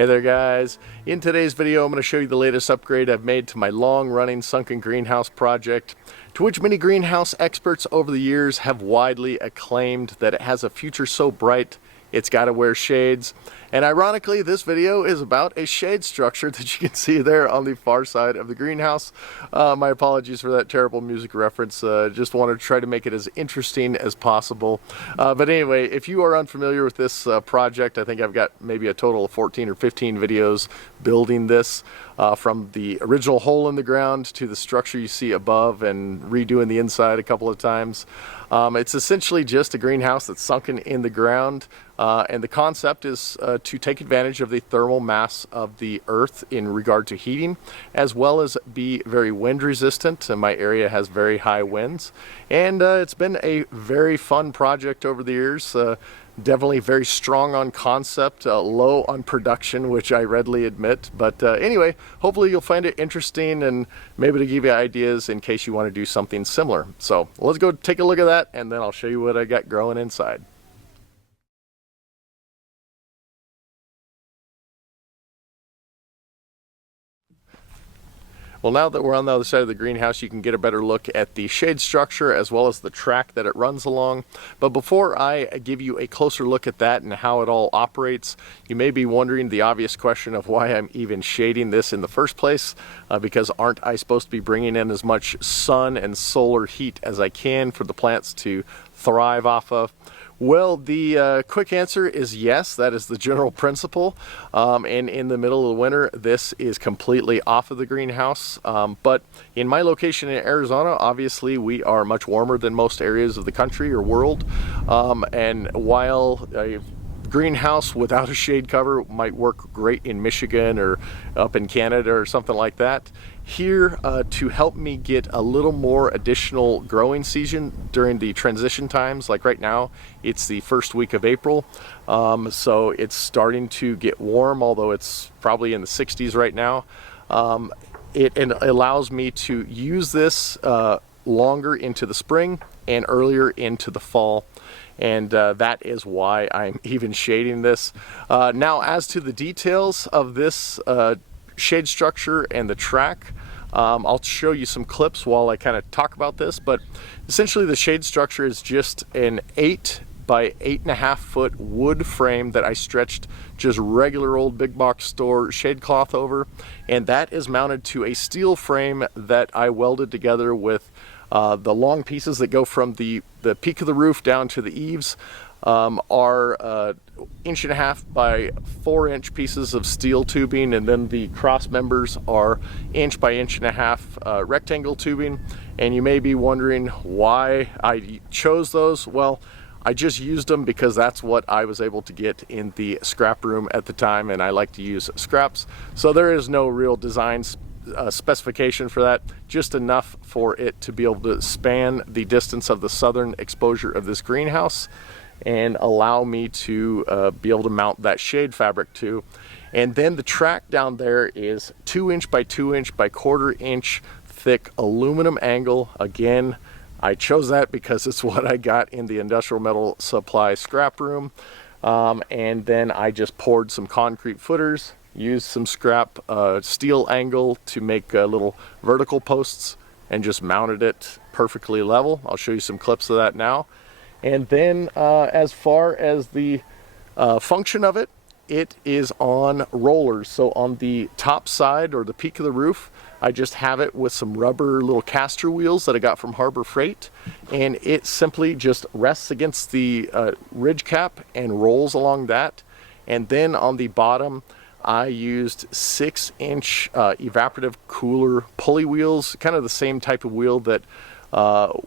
Hey there guys, in today's video I'm going to show you the latest upgrade I've made to my long-running Sunken Greenhouse project, to which many greenhouse experts over the years have widely acclaimed that it has a future so bright it's got to wear shades. And ironically, this video is about a shade structure that you can see there on the far side of the greenhouse. My apologies for that terrible music reference. Just wanted to try to make it as interesting as possible. But anyway, if you are unfamiliar with this project, I think I've got maybe a total of 14 or 15 videos building this. From the original hole in the ground to the structure you see above and redoing the inside a couple of times. It's essentially just a greenhouse that's sunken in the ground, and the concept is to take advantage of the thermal mass of the earth in regard to heating, as well as be very wind resistant. And my area has very high winds, and it's been a very fun project over the years. Definitely very strong on concept, low on production, which I readily admit. But anyway, hopefully you'll find it interesting and maybe to give you ideas in case you want to do something similar. So let's go take a look at that, and then I'll show you what I got growing inside. Well, now that we're on the other side of the greenhouse, you can get a better look at the shade structure as well as the track that it runs along. But before I give you a closer look at that and how it all operates, you may be wondering the obvious question of why I'm even shading this in the first place, because aren't I supposed to be bringing in as much sun and solar heat as I can for the plants to thrive off of? Well, the quick answer is yes, that is the general principle. And in the middle of the winter, this is completely off of the greenhouse. But in my location in Arizona, obviously we are much warmer than most areas of the country or world. And while a greenhouse without a shade cover might work great in Michigan or up in Canada or something like that, here to help me get a little more additional growing season during the transition times, like right now it's the first week of April, so it's starting to get warm, although it's probably in the 60s right now. It allows me to use this longer into the spring and earlier into the fall. And that is why I'm even shading this. Now, as to the details of this shade structure and the track, I'll show you some clips while I kind of talk about this. But essentially the shade structure is just an 8 by 8.5 foot wood frame that I stretched just regular old big box store shade cloth over. And that is mounted to a steel frame that I welded together with the long pieces that go from the peak of the roof down to the eaves are 1.5 by 4 inch pieces of steel tubing, and then the cross members are 1 by 1.5 rectangle tubing. And you may be wondering why I chose those. Well, I just used them because that's what I was able to get in the scrap room at the time, and I like to use scraps. So there is no real design specification for that, just enough for it to be able to span the distance of the southern exposure of this greenhouse and allow me to be able to mount that shade fabric to. And then the track down there is 2 inch by 2 inch by 1/4 inch thick aluminum angle. Again, I chose that because it's what I got in the industrial metal supply scrap room. And then I just poured some concrete footers, used some scrap steel angle to make little vertical posts, and just mounted it perfectly level. I'll show you some clips of that now. And then as far as the function of it, it is on rollers. So on the top side or the peak of the roof, I just have it with some rubber little caster wheels that I got from Harbor Freight, and it simply just rests against the ridge cap and rolls along that. And then on the bottom, I used 6 inch evaporative cooler pulley wheels, kind of the same type of wheel that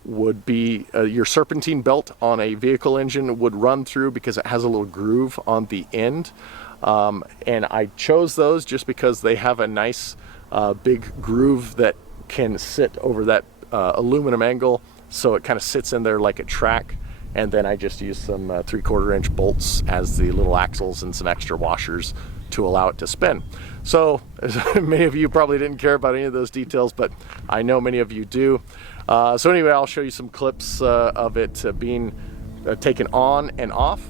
would be your serpentine belt on a vehicle engine would run through, because it has a little groove on the end. And I chose those just because they have a nice big groove that can sit over that aluminum angle, so it kind of sits in there like a track. And then I just used some 3/4 inch bolts as the little axles and some extra washers to allow it to spin. So many of you probably didn't care about any of those details, but I know many of you do. So anyway, I'll show you some clips of it being taken on and off.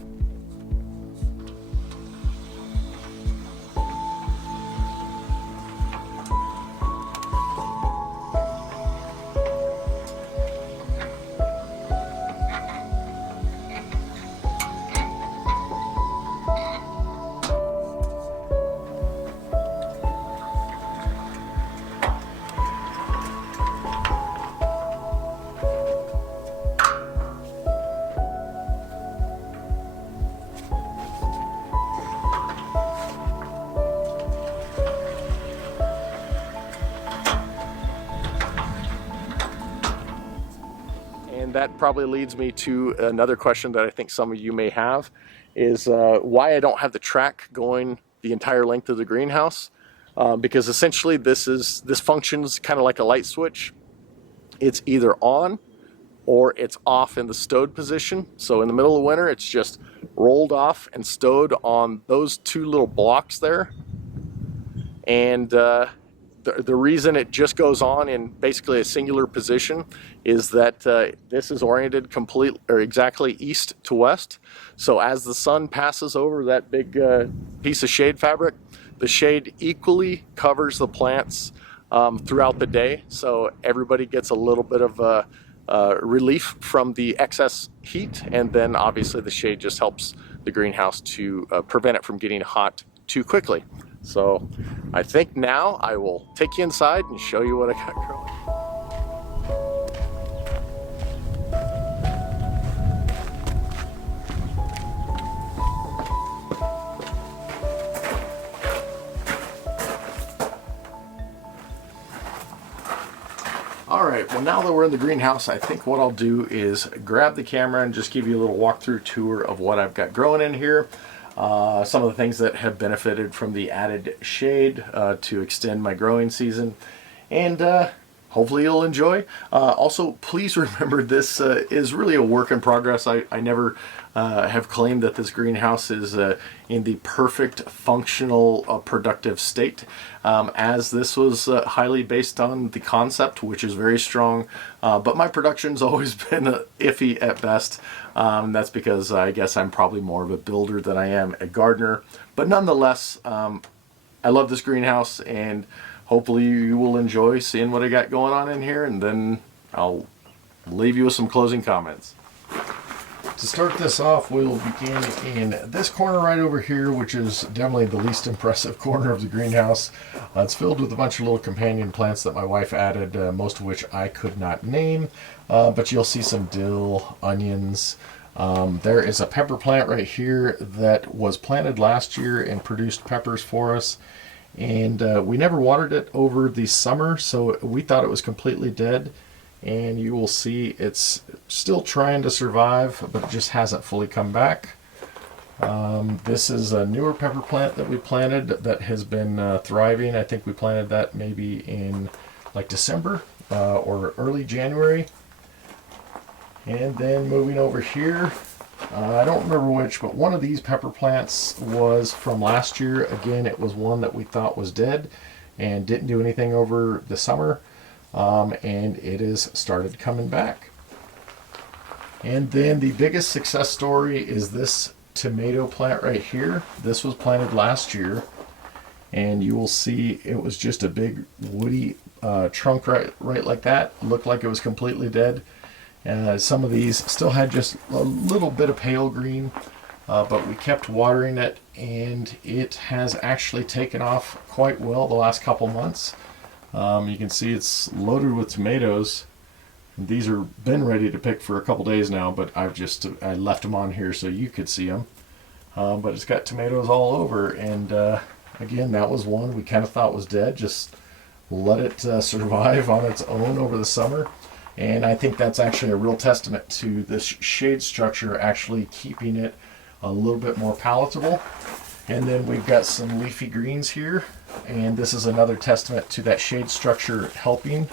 that probably leads me to another question that I think some of you may have, is why I don't have the track going the entire length of the greenhouse. Because essentially this functions kind of like a light switch. It's either on or it's off in the stowed position. So in the middle of winter, it's just rolled off and stowed on those two little blocks there. And the reason it just goes on in basically a singular position is that this is oriented exactly east to west. So as the sun passes over that big piece of shade fabric, the shade equally covers the plants throughout the day. So everybody gets a little bit of relief from the excess heat, and then obviously the shade just helps the greenhouse to prevent it from getting hot too quickly. So I think now I will take you inside and show you what I got growing. All right, well, now that we're in the greenhouse, I think what I'll do is grab the camera and just give you a little walkthrough tour of what I've got growing in here. Some of the things that have benefited from the added shade to extend my growing season, and hopefully you'll enjoy. Also, please remember this is really a work in progress. I never have claimed that this greenhouse is in the perfect functional productive state, as this was highly based on the concept, which is very strong, but my production's always been iffy at best. That's because I guess I'm probably more of a builder than I am a gardener, but nonetheless, I love this greenhouse, and hopefully you will enjoy seeing what I got going on in here, and then I'll leave you with some closing comments. To start this off, we'll begin in this corner right over here, which is definitely the least impressive corner of the greenhouse. It's filled with a bunch of little companion plants that my wife added, most of which I could not name, but you'll see some dill, onions. There is a pepper plant right here that was planted last year and produced peppers for us, and we never watered it over the summer, so we thought it was completely dead. And you will see it's still trying to survive, but it just hasn't fully come back. This is a newer pepper plant that we planted that has been thriving. I think we planted that maybe in like December or early January. And then moving over here, I don't remember which, but one of these pepper plants was from last year. Again, it was one that we thought was dead and didn't do anything over the summer. And it has started coming back. And then the biggest success story is this tomato plant right here. This was planted last year, and you will see it was just a big woody trunk right like that. Looked like it was completely dead. Some of these still had just a little bit of pale green, but we kept watering it, and it has actually taken off quite well the last couple months. You can see it's loaded with tomatoes. These are been ready to pick for a couple days now, but I left them on here so you could see them. But it's got tomatoes all over, and again, that was one we kind of thought was dead. Just let it survive on its own over the summer, and I think that's actually a real testament to this shade structure actually keeping it a little bit more palatable. And then we've got some leafy greens here, and this is another testament to that shade structure helping.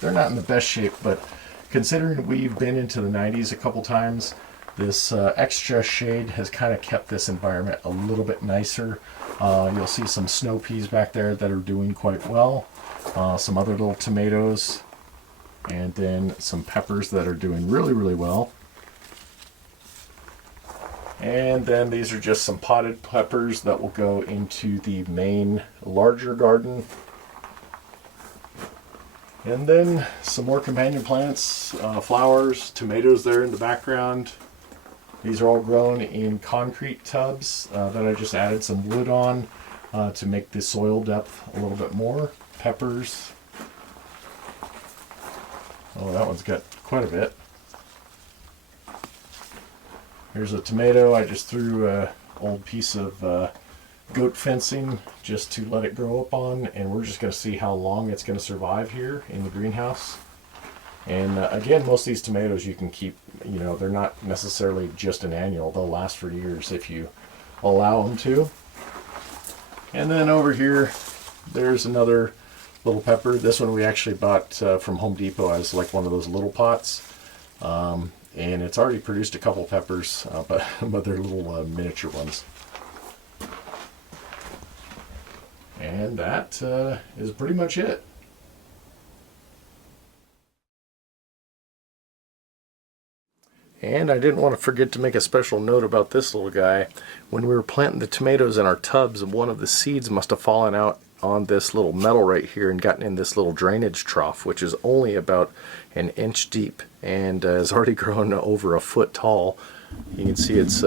They're not in the best shape, but considering we've been into the 90s a couple times, this extra shade has kind of kept this environment a little bit nicer. You'll see some snow peas back there that are doing quite well, some other little tomatoes, and then some peppers that are doing really, really well. And then these are just some potted peppers that will go into the main larger garden. And then some more companion plants, flowers, tomatoes there in the background. These are all grown in concrete tubs that I just added some wood on to make the soil depth a little bit more. Peppers. Oh, that one's got quite a bit. Here's a tomato. I just threw an old piece of goat fencing just to let it grow up on, and we're just going to see how long it's going to survive here in the greenhouse. And again, most of these tomatoes you can keep, you know, they're not necessarily just an annual. They'll last for years if you allow them to. And then over here, there's another little pepper. This one we actually bought from Home Depot as like one of those little pots. And it's already produced a couple peppers, but they're little miniature ones. And that is pretty much it. And I didn't want to forget to make a special note about this little guy. When we were planting the tomatoes in our tubs, one of the seeds must have fallen out on this little metal right here and gotten in this little drainage trough, which is only about an inch deep and has already grown over a foot tall. You can see it's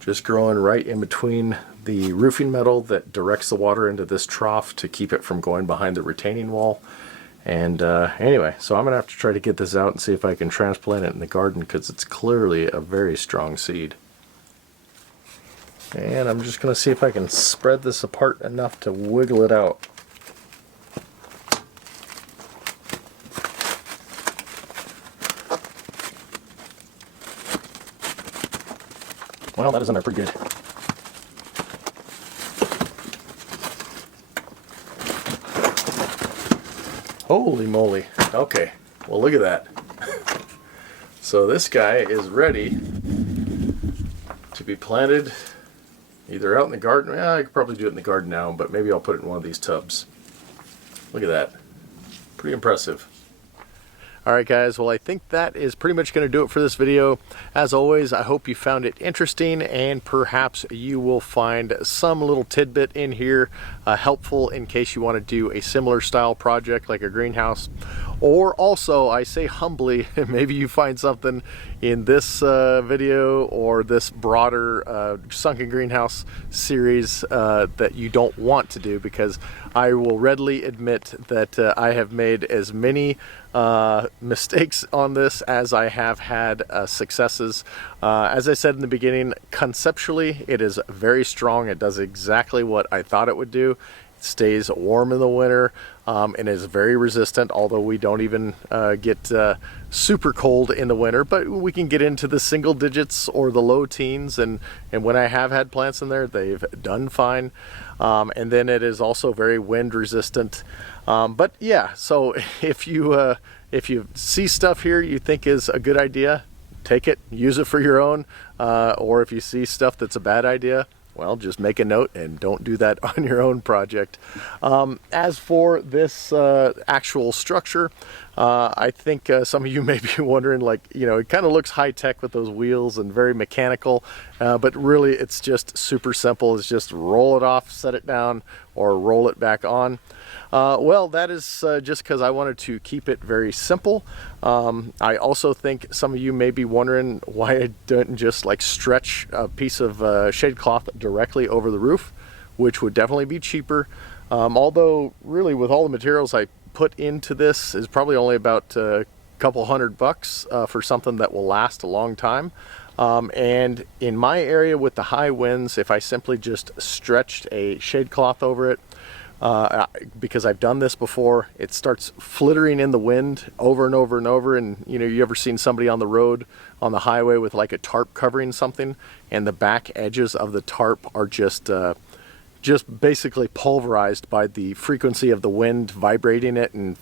just growing right in between the roofing metal that directs the water into this trough to keep it from going behind the retaining wall. And anyway, so I'm going to have to try to get this out and see if I can transplant it in the garden, because it's clearly a very strong seed. And I'm just going to see if I can spread this apart enough to wiggle it out. Well, that is in there pretty good. Holy moly. Okay, well look at that. So this guy is ready to be planted either out in the garden. Well, I could probably do it in the garden now, but maybe I'll put it in one of these tubs. Look at that. Pretty impressive. Alright guys, well I think that is pretty much going to do it for this video. As always, I hope you found it interesting, and perhaps you will find some little tidbit in here helpful in case you want to do a similar style project like a greenhouse. Or also, I say humbly, maybe you find something in this video or this broader Sunken Greenhouse series that you don't want to do, because I will readily admit that I have made as many mistakes on this as I have had successes. As I said in the beginning, conceptually it is very strong. It does exactly what I thought it would do. It stays warm in the winter and is very resistant, although we don't even get super cold in the winter, but we can get into the single digits or the low teens, and when I have had plants in there, they've done fine. And then it is also very wind resistant. But yeah, so if you see stuff here you think is a good idea, take it, use it for your own, or if you see stuff that's a bad idea, well, just make a note and don't do that on your own project. As for this actual structure, I think some of you may be wondering, like, you know, it kind of looks high-tech with those wheels and very mechanical, but really it's just super simple. It's just roll it off, set it down, or roll it back on. Well, that is just because I wanted to keep it very simple. I also think some of you may be wondering why I didn't just like stretch a piece of shade cloth directly over the roof, which would definitely be cheaper. Although really with all the materials I put into this is probably only about a couple $100 for something that will last a long time. And in my area with the high winds, if I simply just stretched a shade cloth over it, because I've done this before, it starts flittering in the wind over and over and over. And you know, you ever seen somebody on the road on the highway with like a tarp covering something, and the back edges of the tarp are just basically pulverized by the frequency of the wind vibrating it and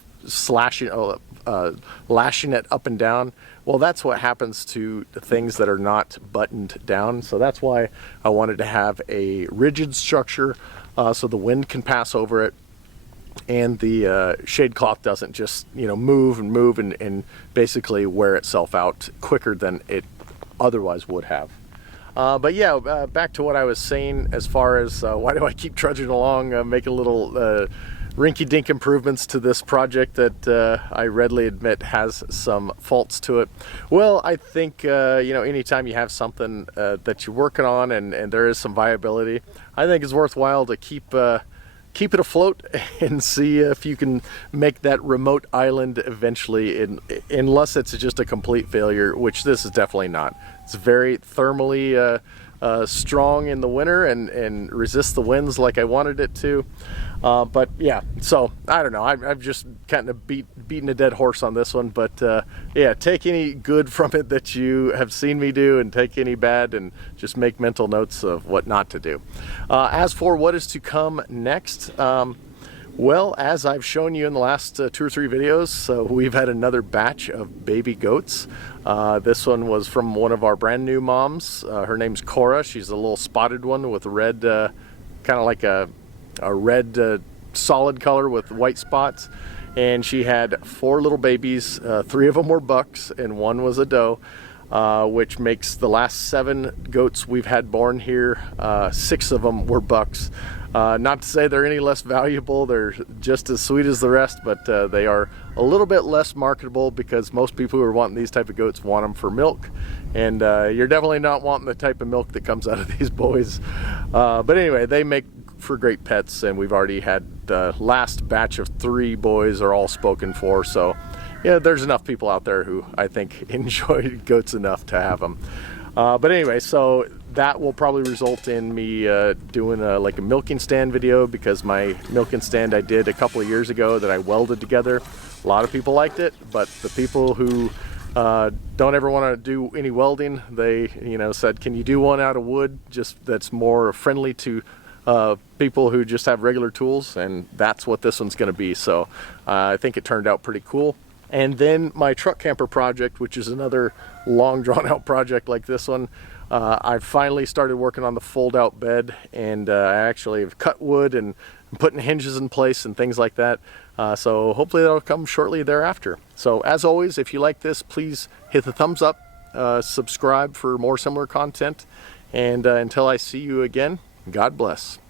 lashing it up and down. Well, that's what happens to the things that are not buttoned down. So that's why I wanted to have a rigid structure, so the wind can pass over it, and the shade cloth doesn't just, you know, move and basically wear itself out quicker than it otherwise would have. But yeah, back to what I was saying as far as why do I keep trudging along, making little rinky-dink improvements to this project that I readily admit has some faults to it. Well, I think, you know, anytime you have something that you're working on and there is some viability, I think it's worthwhile to keep it afloat and see if you can make that remote island eventually, unless it's just a complete failure, which this is definitely not. It's very thermally strong in the winter and resist the winds like I wanted it to. But yeah, so I don't know. I've just kind of beaten a dead horse on this one. But yeah, take any good from it that you have seen me do, and take any bad, and just make mental notes of what not to do. As for what is to come next, well, as I've shown you in the last 2 or 3 videos, so we've had another batch of baby goats. This one was from one of our brand new moms. Her name's Cora. She's a little spotted one with red, kind of like a red solid color with white spots. And she had 4 little babies. 3 of them were bucks and 1 was a doe. Which makes the last 7 goats we've had born here, 6 of them were bucks. Not to say they're any less valuable, they're just as sweet as the rest, but they are a little bit less marketable because most people who are wanting these type of goats want them for milk, and you're definitely not wanting the type of milk that comes out of these boys. But anyway, they make for great pets, and we've already had the last batch of 3 boys are all spoken for, so yeah, there's enough people out there who I think enjoy goats enough to have them. But anyway, so that will probably result in me doing like a milking stand video, because my milking stand I did a couple of years ago that I welded together. A lot of people liked it, but the people who don't ever want to do any welding, they said, can you do one out of wood, just that's more friendly to people who just have regular tools? And that's what this one's going to be. So I think it turned out pretty cool. And then my truck camper project, which is another long drawn out project like this one, I've finally started working on the fold out bed, and I actually have cut wood and putting hinges in place and things like that. So hopefully that'll come shortly thereafter. So as always, if you like this, please hit the thumbs up, subscribe for more similar content, and until I see you again, God bless.